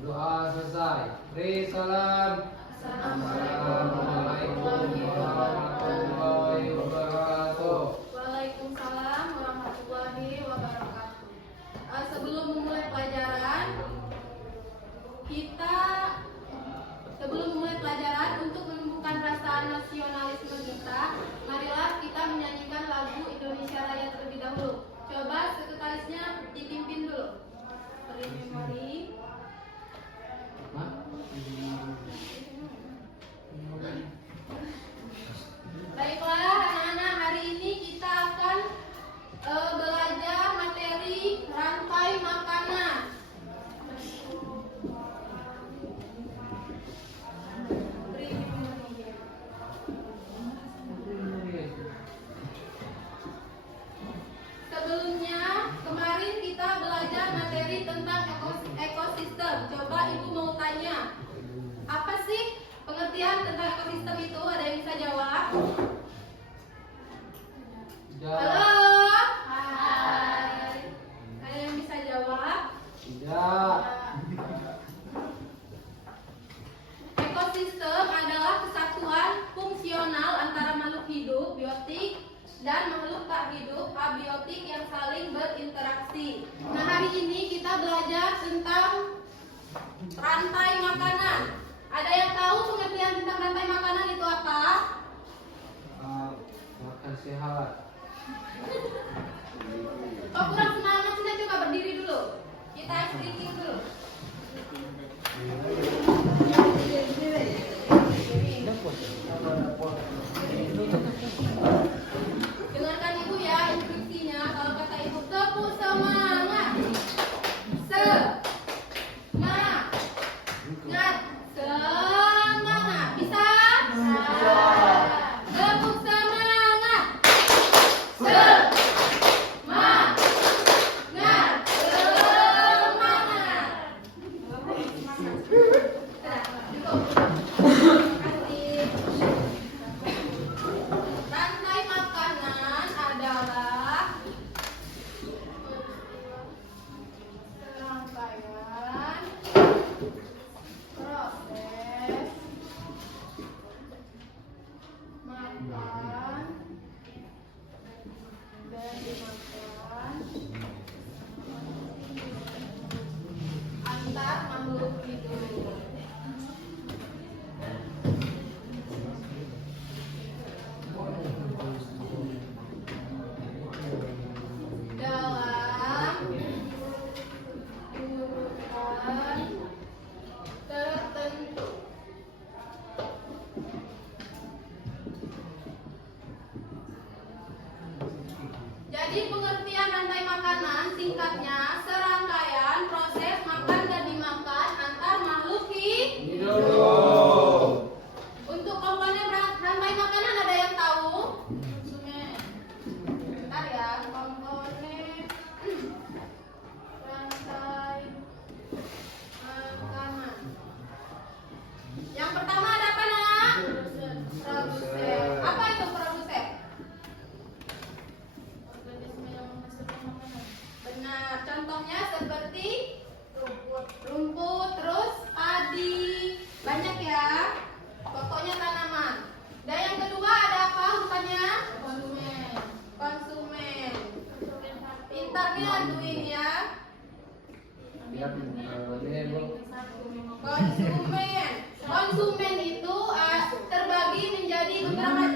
Doa selesai. Beri salam. Assalamualaikum warahmatullahi wabarakatuh. Waalaikumsalam warahmatullahi wabarakatuh. Sebelum memulai pelajaran, untuk menumbuhkan rasa nasionalisme kita, marilah kita menyanyikan lagu Indonesia Raya terlebih dahulu. Coba sekretarisnya dipimpin dulu. Memori. Baiklah anak-anak, hari ini kita akan belajar materi rantai makanan. Sebelumnya, kemarin kita belajar materi tentang ekosistem. Coba Ibu mau tanya, apa sih pengertian tentang ekosistem itu? Ada yang bisa jawab? Halo? Hai. Ada yang bisa jawab? Tidak. Ekosistem adalah kesatuan fungsional antara makhluk hidup, biotik, dan makhluk tak hidup, abiotik yang saling berinteraksi. Nah, hari ini kita belajar tentang rantai makanan. Ada yang tahu pengertian tentang rantai makanan itu apa? Makan sehat. Kok kurang semangat sih? Coba berdiri dulu. Kita expliking dulu. Dengarkan Ibu ya instruksinya. Kalau kata Ibu tepuk semangat. Semangat. Semangat. Bisa? Tepuk semangat. Semangat. Rantai makanan adalah serangkaian proses makan dan dimakan antar makhluk hidup. Dalam urutan tertentu. Jadi pengertian rantai makanan singkatnya serangkaian proses makan dan dimakan antar makhluk hidup. Untuk komponen rantai makanan ada yang tahu? Bentar ya, komponen rantai makanan. Yang pertama ada apa, Nak? Produsen. Apa itu produsen? Organisme yang menghasilkan makanan. Benar. Contohnya seperti rumput, terus padi. Banyak ya. Pokoknya tanaman. Dan yang kedua ada apa rupanya? Konsumen. Konsumen. Pintar nih Adwin ya. Konsumen. Konsumen itu terbagi menjadi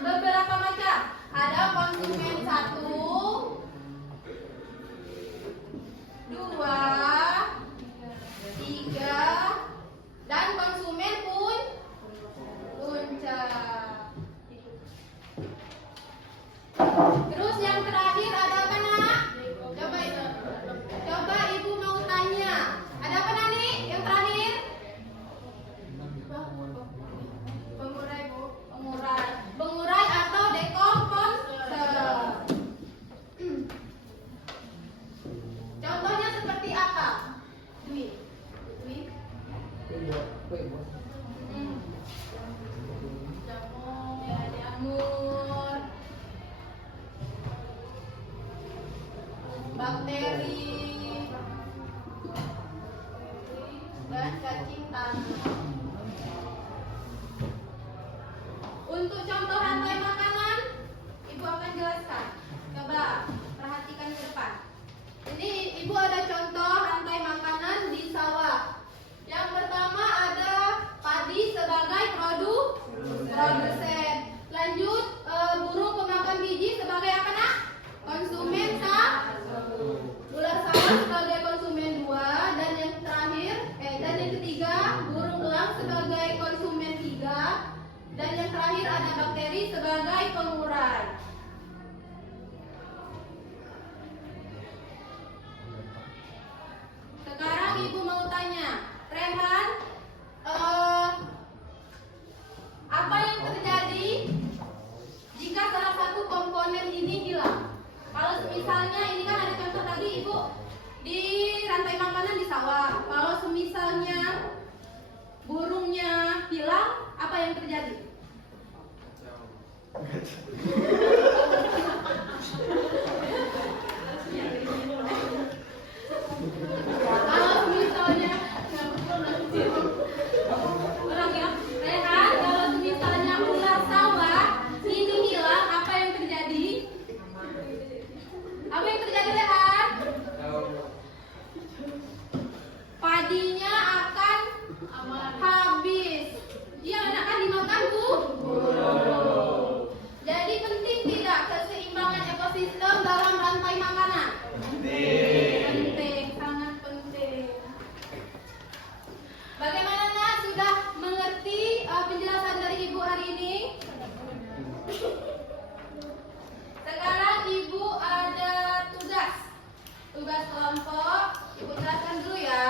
beberapa macam. Ada konsumen 1, 2, 3, dan konsumen puncak. Terus yang terakhir ada apa, Nak? Coba Ibu mau tanya. Ada apa, Nani? Yang terakhir? Pengurai, Bu. Pengurai atau dekomposer. Contohnya seperti apa? Dwi. Jamur. Bakteri. dan cacing tanah. Untuk contoh rantai makanan, Ibu akan jelaskan. Coba perhatikan ke depan. Ini Ibu ada contoh rantai makanan di sawah. Yang pertama ada padi sebagai produsen. Lanjut burung pemakan biji sebagai apa nak? Konsumen ular sawah sebagai konsumen 2, dan yang terakhir dan yang ketiga burung elang sebagai konsumen 3, dan yang terakhir ada bakteri sebagai pengurai. Sekarang Ibu mau tanya, Rehan, apa yang terjadi jika salah satu komponen ini hilang? Kalau misalnya ini kan ada contoh tadi Ibu di rantai makanan di sawah. Kalau misalnya burungnya hilang, apa yang terjadi? Kalau misalnya Rehan, kalau misalnya ular sawah ini hilang, apa yang terjadi? Apa yang terjadi, Rehan? Padinya akan habis. Dia akan dimakan burung. Jadi penting tidak keseimbangan ekosistem dalam rantai makanan? Penting, sangat penting. Bagaimana nak, sudah mengerti penjelasan dari Ibu hari ini? Sekarang Ibu ada tugas kelompok. Ibu jelaskan dulu ya.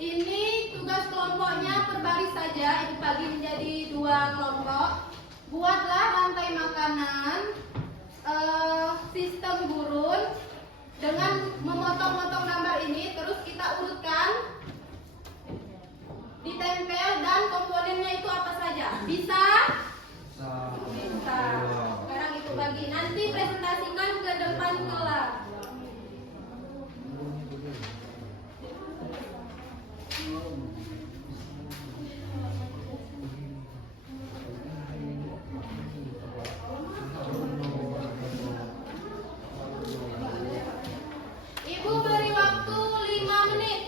Ini tugas kelompoknya per baris saja. Ibu bagi menjadi 2 kelompok. Buatlah rantai makanan sistem gurun dengan memotong-motong gambar ini. Terus kita urutkan, ditempel, dan komponennya itu apa saja. Bisa? Bisa. Sekarang Ibu bagi. Nanti presentasikan ke depan kelas. Ibu beri waktu 5 menit.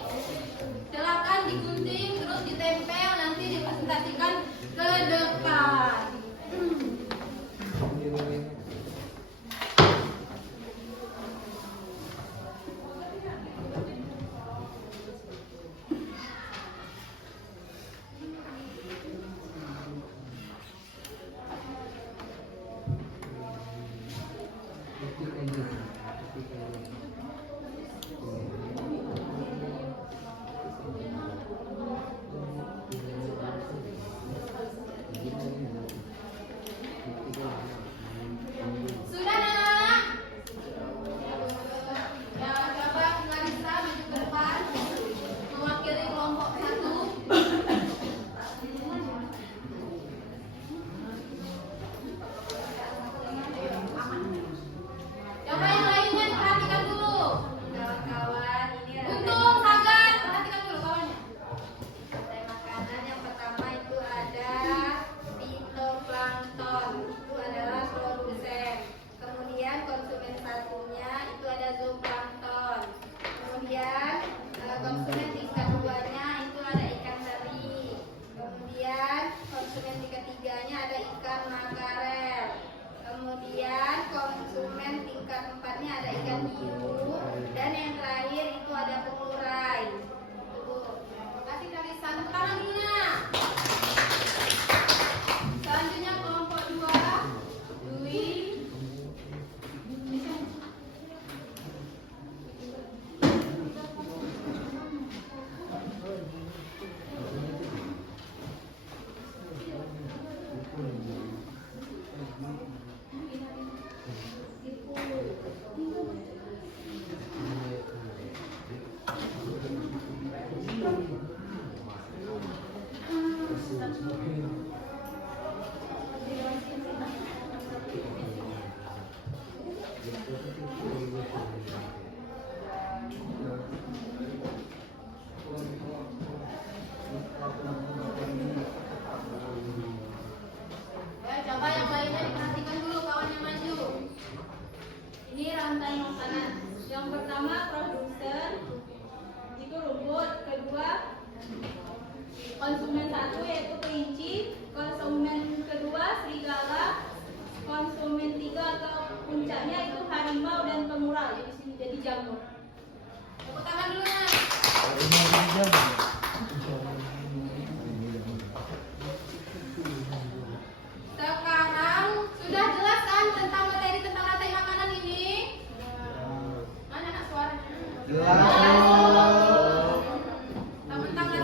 Tangan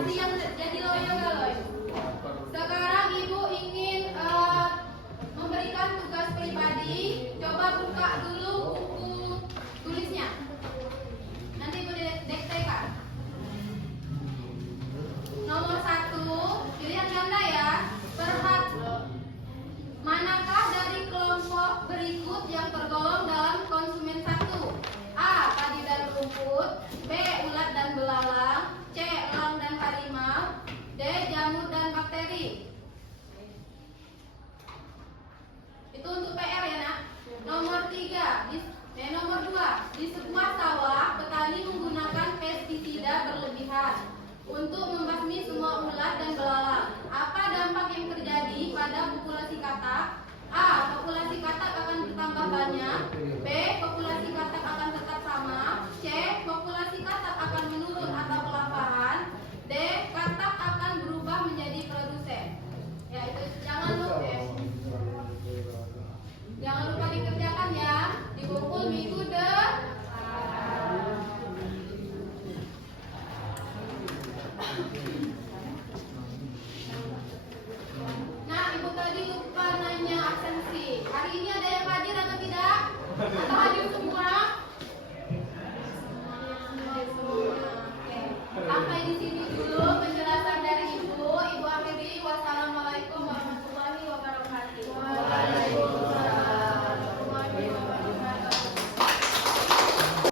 siang jadi loyo gak loy? Sekarang ibu ingin memberikan tugas pribadi. Coba buka dulu buku tulisnya. Nanti ibu diktekan. Nomor 1, pilihan ganda ya. Manakah dari kelompok berikut yang tergolong dalam konsumen 1? A. Padi dan rumput. B. Ulat dan belalang. C. Elang dan harimau. D. Jamur dan bakteri. Itu untuk PR ya nak. Nomor 2, di sebuah sawah petani menggunakan pestisida berlebihan untuk membasmi semua ulat dan belalang. Apa dampak yang terjadi pada populasi katak? A. Populasi katak akan bertambah banyak.